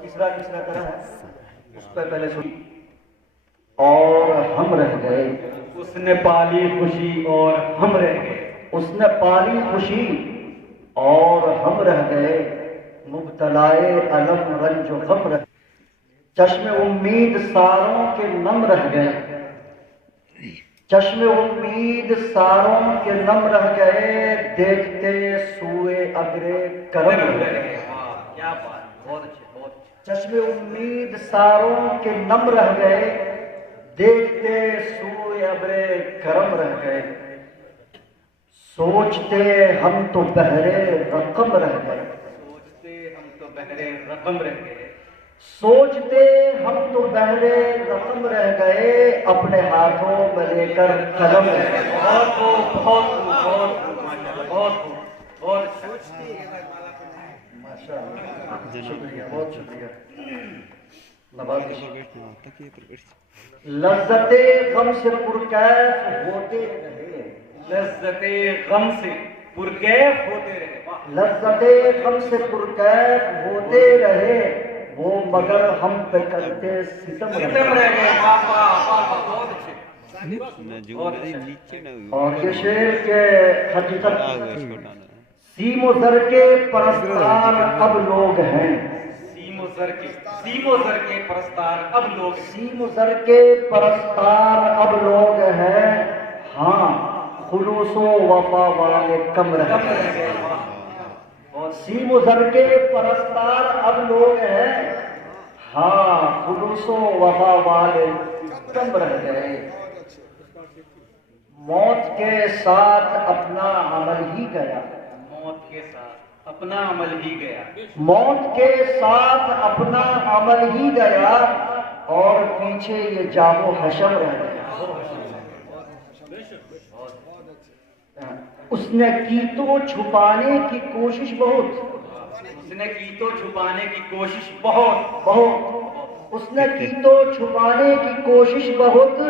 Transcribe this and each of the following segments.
تیسرا کرا ہے اس پہ پہلے سنی. اور ہم رہ گئے اس نے پالی خوشی اور ہم رہ گئے. اس نے پالی خوشی اور ہم رہ گئے مبتلائے علم رنج و غم رہ. چشم امید ساروں کے نم رہ گئے. چشم امید ساروں کے نم رہ گئے دیکھتے سوئے ابر کرم رہ گئے. کیا بات, بہت اچھے, بہت اچھے. چشم امید ساروں کے نم رہ گئے دیکھتے سوئے ابر کرم رہ گئے. سوچتے ہم تو بہرے رقم رہ گئے. سوچتے ہم تو بہرے رقم رہ گئے. سوچتے ہم تو بہرے رقم رہ گئے اپنے ہاتھوں میں لے کر قلم رہ گئے. بہت خوب, بہت خوب, بہت خوب, ماشاءاللہ, بہت خوب, بہت اچھا. ماشاءاللہ, شکریہ, بہت شکریہ. لذت غم سے پرکیف ہوتے رہے. لذت غم سے پرکیف ہوتے رہے. لذت غم سے پرکیف ہوتے رہے وہ مگر ہم پہ کرتے ستم رہ گئے. بہت اچھے. اور یہ شعر کے حقیقت سیم و زر کے پرستار اب لوگ ہیں. سیم و زر کے پرستار اب لوگ ہیں. سیم و زر کے پرستار اب لوگ ہیں. ہاں خلوص و وفا والے کم رہ گئے. سیم و زر کے پرستار اب لوگ ہیں. ہاں خلوص و وفا والے کم رہ گئے. موت کے ساتھ اپنا عمل ہی گیا. موت کے ساتھ اپنا عمل ہی گیا. موت کے ساتھ اپنا عمل ہی گیا اور پیچھے یہ جام و حشر رہ گیا. اس نے کی تو چھپانے کی کوشش بہت. اس نے کی تو چھپانے کی کوشش بہت. اس نے کی تو چھپانے کی کوشش بہت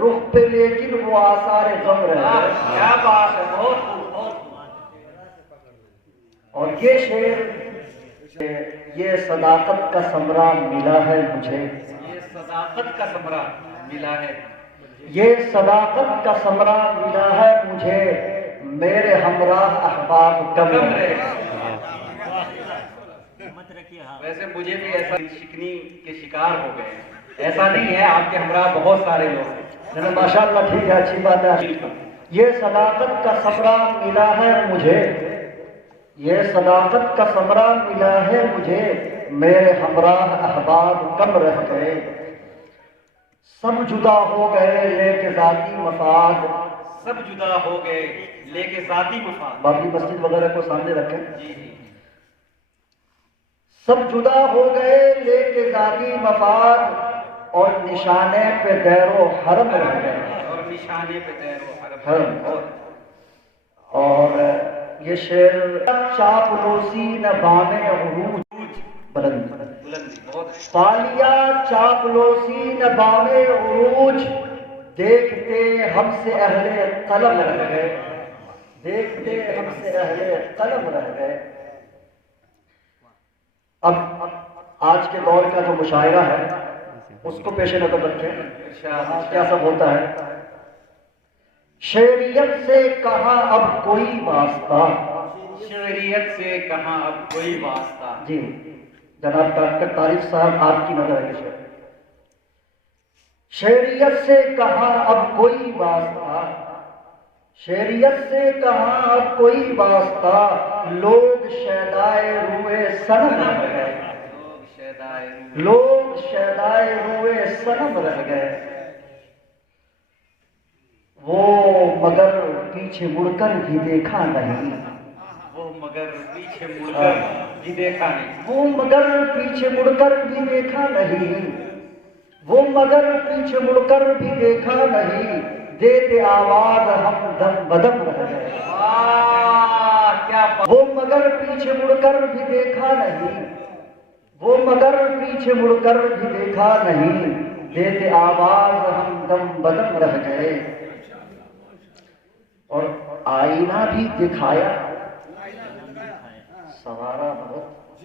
رخ پہ لیکن وہ آثار غم رہ گئے. کیا بات ہے, بہت خوب, بہت خوب. اور یہ شعر یہ صداقت کا ثمرہ ملا ہے مجھے. یہ صداقت کا ثمرہ ملا ہے. یہ صداقت کا ثمرہ ملا ہے مجھے میرے ہمراہ احباب کم رہے. ویسے مجھے بھی ایسا شکنی کے شکار ہو گئے. ایسا نہیں ہے, آپ کے ہمراہ بہت سارے لوگ ہیں. ماشاءاللہ, ٹھیک ہے, اچھی بات ہے. یہ صداقت کا ثمرہ ملا ہے مجھے. یہ صداقت کا ثمرہ ملا ہے مجھے میرے ہمراہ احباب کم رہ گئے. سب جدا ہو گئے لے کے ذاتی مفاد. سب جدا ہو گئے لے کے ذاتی مفاد. باقی مسجد وغیرہ کو سامنے رکھیں. جی جی. سب جدا ہو گئے لے کے ذاتی مفاد اور نشانے پہ دیر و حرم رہ گئے. اور نشانے پہ دیر و حرم. اور یہ شعر چاپلوسی نہ بانے عروج بلندی. پالیا چاپلوسی نہ بانے عروج دیکھتے ہم سے اہل قلم رہ گئے. دیکھتے ہم سے اہل قلم رہ گئے. اب آج کے دور کا جو مشاعرہ ہے اس کو پیش نظر رکھیں. کیا سب ہوتا ہے. شعریت سے کہاں اب کوئی واسطہ. شعریت سے کہاں اب کوئی واسطہ. جی جناب ڈاکٹر طارق صاحب, آپ کی نظر ہے. شعریت سے کہاں اب کوئی واسطہ. شعریت سے کہاں اب کوئی واسطہ لوگ شیدائے روئے صنم رہ گئے. لوگ شیدائے روئے صنم رہ گئے. وہ مگر پیچھے مڑ کر بھی دیکھا نہیں. وہ مگر پیچھے مڑ کر بھی دیکھا نہیں. وہ مگر پیچھے مڑ کر بھی دیکھا نہیں. وہ مگر پیچھے مڑ کر بھی دیکھا نہیں. دیتے آواز ہم دم بدم رہ گئے. وہ مگر پیچھے مڑ کر بھی دیکھا نہیں. وہ مگر پیچھے مڑ کر بھی دیکھا نہیں. دیتے آواز ہم دم بدم رہ گئے. اور آئینہ بھی دکھایا سوارا بہت.